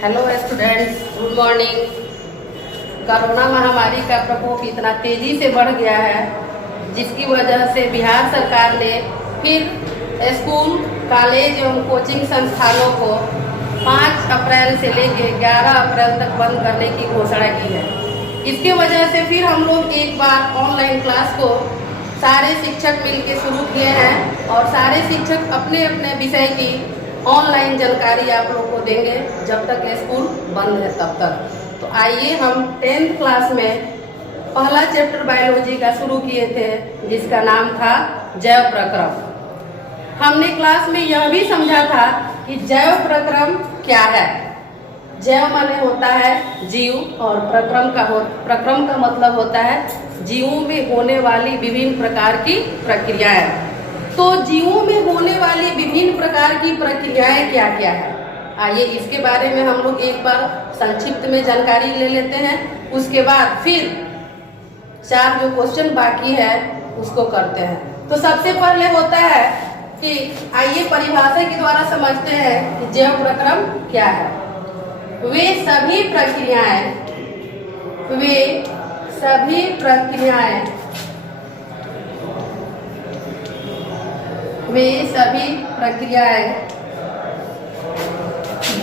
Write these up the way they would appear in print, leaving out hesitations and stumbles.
Hello students, good morning. Corona महामारी का प्रकोप इतना तेजी से बढ़ गया है, जिसकी वजह से बिहार सरकार ने फिर स्कूल, कॉलेज एवं कोचिंग संस्थानों को 5 अप्रैल से लेकर 11 अप्रैल तक बंद करने की घोषणा की है। इसके वजह से फिर हम लोग एक बार ऑनलाइन क्लास को सारे शिक्षक मिलकर शुरू किए हैं और सारे शिक्षक अपने अपने विषय की ऑनलाइन जानकारी आप लोग को देंगे जब तक स्कूल बंद है तब तक। तो आइए हम 10th क्लास में पहला चैप्टर बायोलॉजी का शुरू किए थे, जिसका नाम था जैव प्रक्रम। हमने क्लास में यह भी समझा था कि जैव प्रक्रम क्या है। जैव माने होता है जीव और प्रक्रम का मतलब होता है जीवों में होने वाली विभिन्न प्रकार की प्रक्रियाएं। तो जीवों में होने वाली विभिन्न प्रकार की प्रक्रियाएं क्या क्या है, आइए इसके बारे में हम लोग एक बार संक्षिप्त में जानकारी ले लेते हैं। उसके बाद फिर 4 जो क्वेश्चन बाकी है उसको करते हैं। तो सबसे पहले होता है कि आइए परिभाषा के द्वारा समझते हैं कि जैव प्रक्रम क्या है। वे सभी प्रक्रियाएं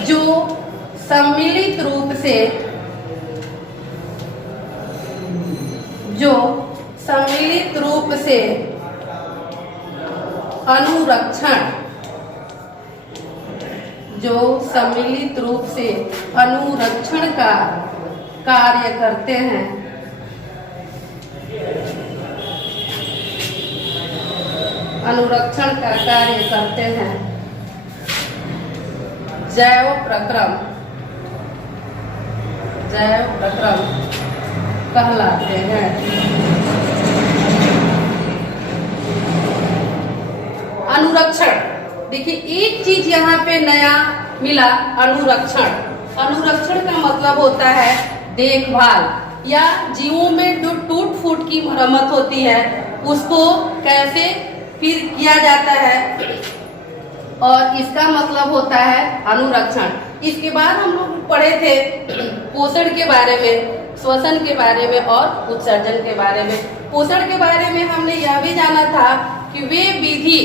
जो सम्मिलित रूप से अनुरक्षण का कार्य करते हैं, जैव प्रक्रम कहलाते हैं। अनुरक्षण, देखिए एक चीज यहाँ पे नया मिला, अनुरक्षण का मतलब होता है देखभाल, या जीवों में जो टूट फूट की मरम्मत होती है उसको कैसे फिर किया जाता है, और इसका मतलब होता है अनुरक्षण। इसके बाद हम लोग पढ़े थे पोषण के बारे में, श्वसन के बारे में और उत्सर्जन के बारे में। पोषण के बारे में हमने यह भी जाना था कि वे विधि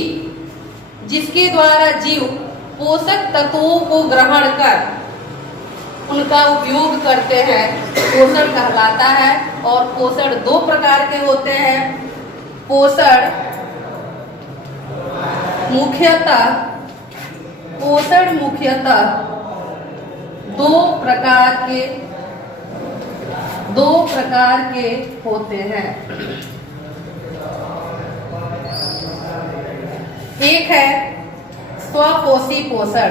जिसके द्वारा जीव पोषक तत्वों को ग्रहण कर उनका उपयोग करते हैं पोषण कहलाता है। और पोषण 2 प्रकार के होते हैं। पोषण मुख्यतः 2 प्रकार के होते हैं। एक है स्वपोषी पोषण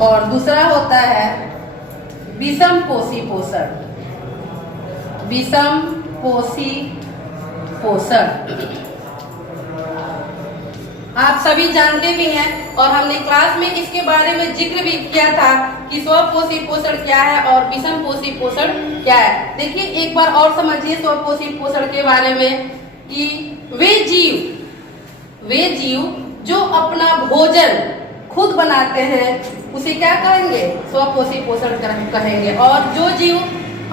और दूसरा होता है विषमपोषी पोषण। आप सभी जानते भी हैं और हमने क्लास में इसके बारे में जिक्र भी किया था कि स्वपोषी पोषण क्या है और विषमपोषी पोषण क्या है। देखिए एक बार और समझिए स्वपोषी पोषण के बारे में कि वे जीव जो अपना भोजन खुद बनाते हैं उसे क्या कहेंगे, स्वपोषी पोषण कहेंगे। और जो जीव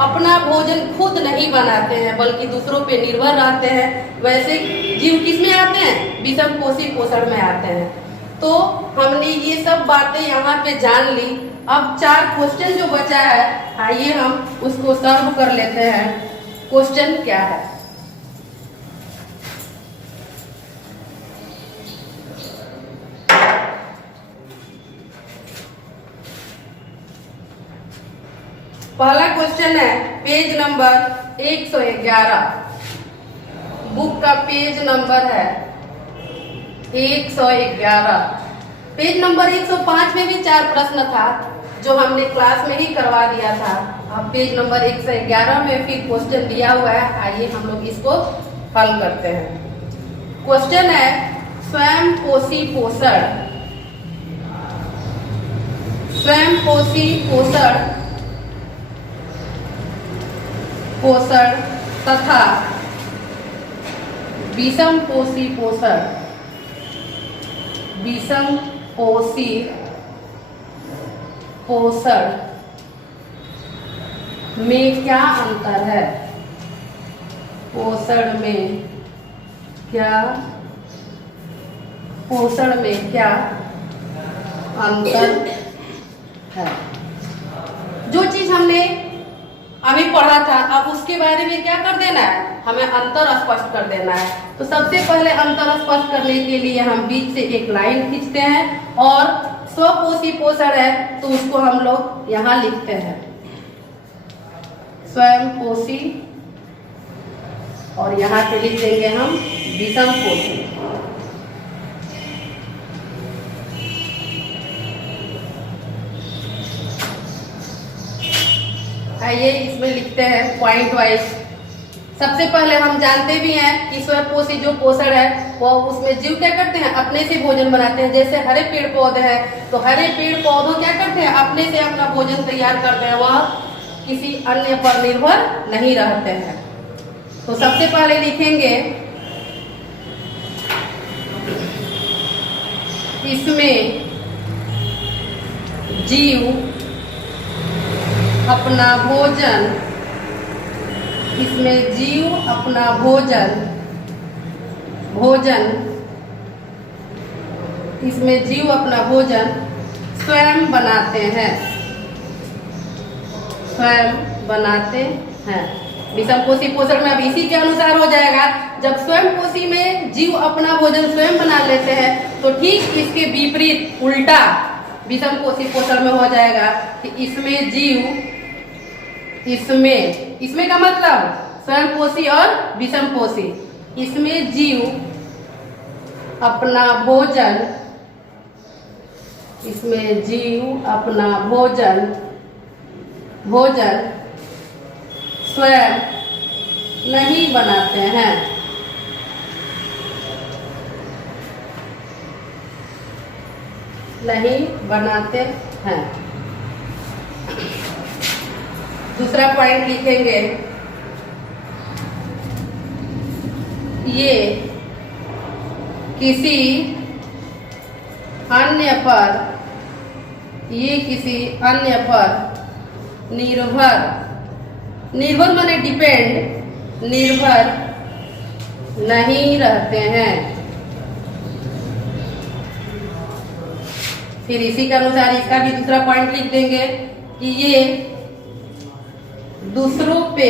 अपना भोजन खुद नहीं बनाते हैं बल्कि दूसरों पे निर्भर रहते हैं, वैसे जीव किस में आते हैं, विषमपोषी पोषण में आते हैं। तो हमने ये सब बातें यहाँ पे जान ली। अब 4 क्वेश्चन जो बचा है, आइए हम उसको सॉल्व कर लेते हैं। क्वेश्चन क्या है, पहला क्वेश्चन है पेज नंबर 111। बुक का पेज नंबर है 111। पेज नंबर 105 में भी 4 प्रश्न था जो हमने क्लास में ही करवा दिया था। अब पेज नंबर 111 में फिर क्वेश्चन दिया हुआ है, आइए हम लोग इसको हल करते हैं। क्वेश्चन है स्वयंपोषी पोषण तथा विषमपोषी पोषण विषम पोषी पोषण में क्या अंतर है? पोषण में क्या अंतर है? जो चीज हमने अभी पढ़ा था, अब उसके बारे में क्या कर देना है, हमें अंतर स्पष्ट कर देना है। तो सबसे पहले अंतर स्पष्ट करने के लिए हम बीच से एक लाइन खींचते हैं, और स्वपोषी पोषण है तो उसको हम लोग यहाँ लिखते हैं स्वयं पोषी, और यहाँ पे लिख देंगे हम विषम पोषी। आइए इसमें लिखते हैं पॉइंट वाइज। सबसे पहले हम जानते भी हैं कि स्वयंपोषी जो पोषण है वो उसमें जीव क्या करते हैं, अपने से भोजन बनाते हैं। जैसे हरे पेड़ पौधे हैं तो हरे पेड़ पौधों क्या करते हैं, अपने से अपना भोजन तैयार करते हैं, वह किसी अन्य पर निर्भर नहीं रहते हैं। तो सबसे पहले लिखेंगे इसमें जीव अपना भोजन, इसमें जीव अपना इसमें जीव अपना भोजन स्वयं बनाते हैं, विषमपोषी पोषण में अब इसी के अनुसार हो जाएगा। जब स्वयंपोषी में जीव अपना भोजन स्वयं बना लेते हैं तो ठीक इसके विपरीत उल्टा विषमपोषी पोषण में हो जाएगा कि इसमें जीव, इसमें का मतलब स्वयंपोषी और विषमपोषी, इसमें जीव अपना भोजन स्वयं नहीं बनाते हैं। दूसरा पॉइंट लिखेंगे, ये किसी अन्य पर निर्भर माने डिपेंड, निर्भर नहीं रहते हैं। फिर इसी के अनुसार इसका भी दूसरा पॉइंट लिख देंगे कि ये दूसरों पे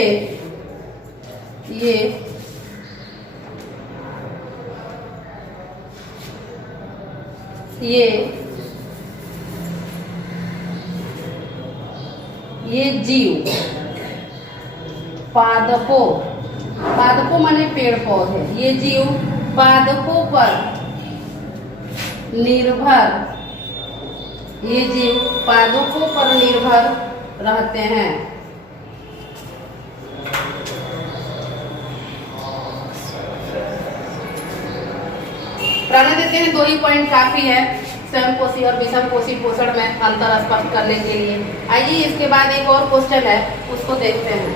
ये जीव पादपों माने पेड़ पौधे, ये जीव पादपों पर निर्भर रहते हैं। रहने देते हैं, 2 ही पॉइंट काफी है स्वयंपोषी और विषमपोषी पोषण में अंतर स्पष्ट करने के लिए। आइए इसके बाद एक और क्वेश्चन है, उसको देखते हैं।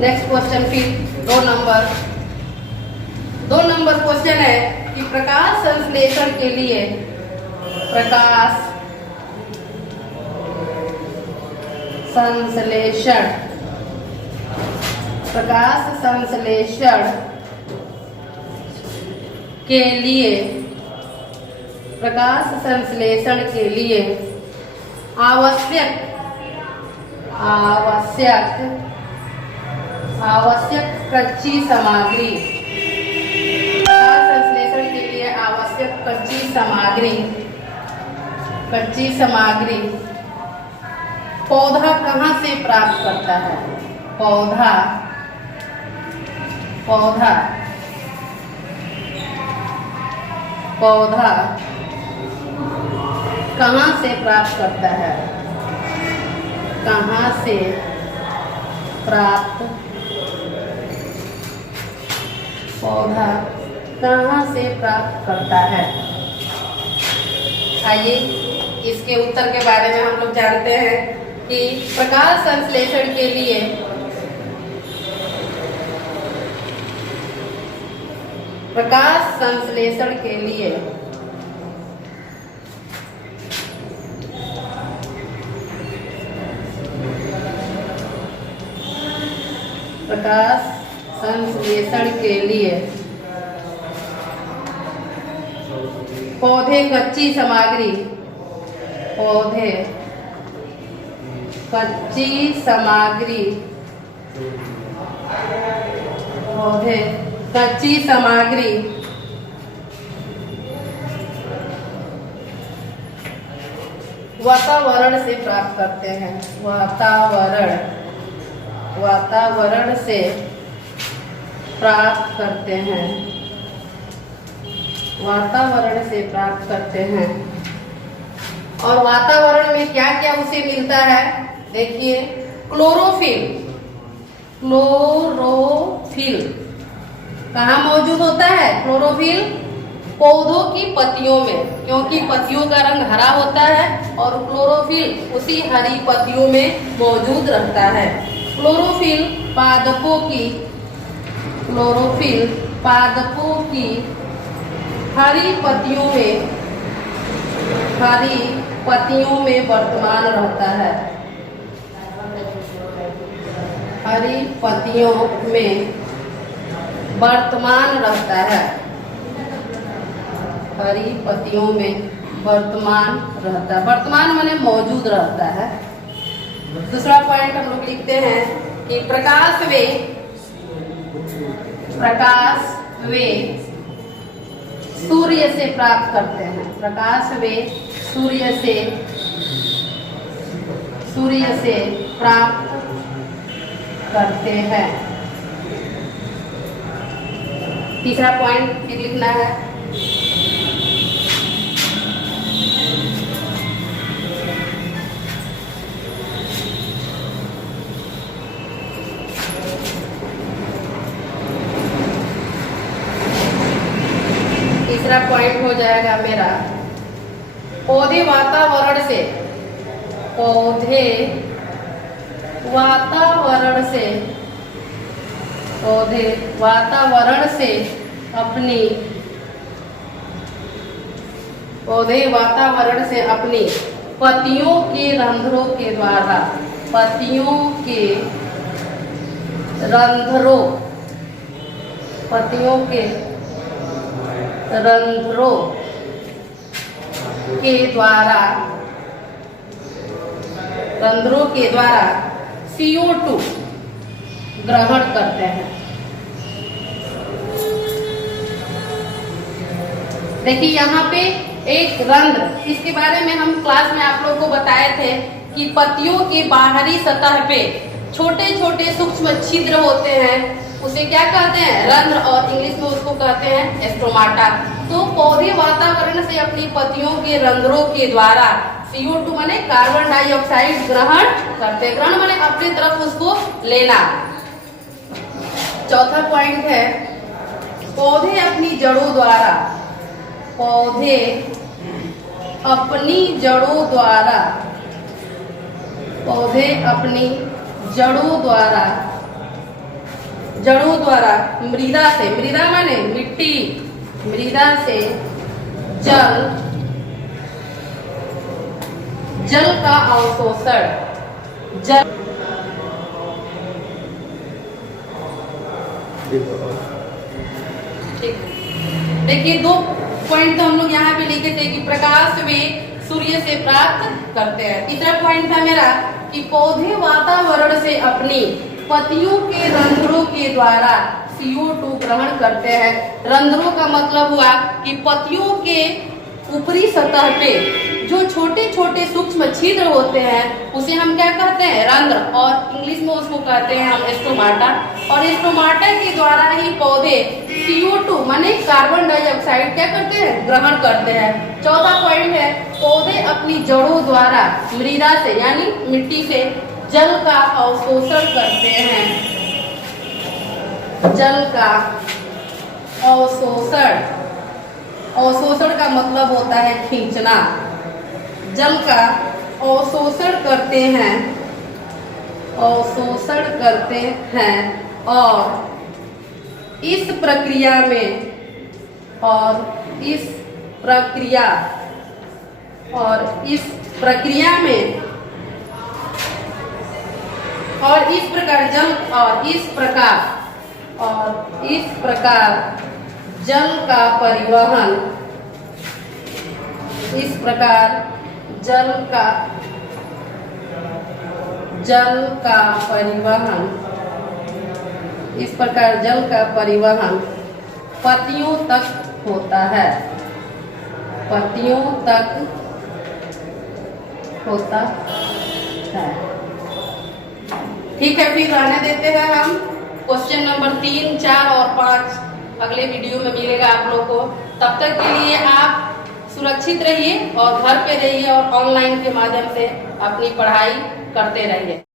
नेक्स्ट क्वेश्चन फिर 2 नंबर क्वेश्चन है कि प्रकाश संश्लेषण के लिए आवश्यक कच्ची सामग्री, संश्लेषण के लिए आवश्यक कच्ची सामग्री पौधा कहाँ से प्राप्त करता है? पौधा कहाँ से प्राप्त करता है? कहाँ से प्राप्त पौधा कहाँ से प्राप्त करता है? आइए इसके उत्तर के बारे में हम लोग जानते हैं कि प्रकाश संश्लेषण के लिए प्रकाश संश्लेषण के लिए प्रकाश संश्लेषण के लिए पौधे कच्ची सामग्री पौधे कच्ची सामग्री पौधे कच्ची सामग्री वातावरण से प्राप्त करते हैं। वातावरण से प्राप्त करते हैं। वातावरण से प्राप्त करते हैं। और वातावरण में क्या क्या उसे मिलता है? देखिए, क्लोरोफिल। क्लोरोफिल कहाँ मौजूद होता है? क्लोरोफिल पौधों की पत्तियों में, क्योंकि पत्तियों का रंग हरा होता है और क्लोरोफिल उसी हरी पत्तियों में मौजूद रहता है। क्लोरोफिल पादपों की हरी पत्तियों में वर्तमान रहता है। हरी पत्तियों में वर्तमान रहता है। हरी पत्तियों में वर्तमान रहता है। वर्तमान माने मौजूद रहता है। दूसरा पॉइंट हम लोग लिखते हैं कि प्रकाश वे सूर्य से प्राप्त करते हैं। प्रकाश वे सूर्य से प्राप्त करते हैं। तीसरा पॉइंट फिर लिखना है, तीसरा पॉइंट हो जाएगा मेरा पौधे वातावरण से अपनी पत्तियों के रंध्रों के द्वारा रंध्रों के द्वारा CO2 ग्रहण करते हैं। देखिए यहाँ पे एक रंध्र, इसके बारे में हम क्लास में आप लोगों को बताए थे कि पत्तियों के बाहरी सतह पे छोटे छोटे सूक्ष्म छिद्र होते हैं, उसे क्या कहते हैं? रंध्र, और इंग्लिश में उसको कहते हैं स्टोमाटा। तो पौधे वातावरण से अपनी पत्तियों के रंध्रों के द्वारा CO2 माने कार्बन डाइऑक्साइड ग्रहण करते हैं। ग्रहण माने अपनी तरफ उसको लेना। चौथा पॉइंट है पौधे अपनी जड़ों द्वारा मृदा से, मृदा माने मिट्टी, मृदा से जल का अवशोषण, ठीक। देखिए दो पॉइंट तो हम लोग यहाँ पे लिखे थे कि प्रकाश वे सूर्य से प्राप्त करते हैं। तीसरा पॉइंट था मेरा कि पौधे वातावरण से अपनी पत्तियों के रंध्रों के द्वारा CO2 ग्रहण करते हैं। रंध्रों का मतलब हुआ कि पत्तियों के ऊपरी सतह पे जो छोटे छोटे सूक्ष्म छिद्र होते हैं उसे हम क्या कहते हैं? रंध्र, और इंग्लिश में उसको कहते हैं हम स्टोमाटा। और स्टोमाटा के द्वारा ही पौधे CO2 माने कार्बन डाइऑक्साइड क्या करते हैं? ग्रहण करते हैं। चौथा पॉइंट है पौधे अपनी जड़ों द्वारा मृदा से यानी मिट्टी से जल का अवशोषण करते हैं। जल का अवशोषण। अवशोषण का मतलब होता है खींचना। जल का अवशोषण करते हैं, अवशोषण करते हैं और इस प्रक्रिया में इस प्रकार जल का परिवहन, इस प्रकार जल का परिवहन पत्तियों तक होता है, पत्तियों तक होता है। ठीक है, फिर रहने देते हैं हम। क्वेश्चन नंबर 3, 4 और 5 अगले वीडियो में मिलेगा आप लोग को। तब तक के लिए आप सुरक्षित रहिए और घर पे रहिए और ऑनलाइन के माध्यम से अपनी पढ़ाई करते रहिए।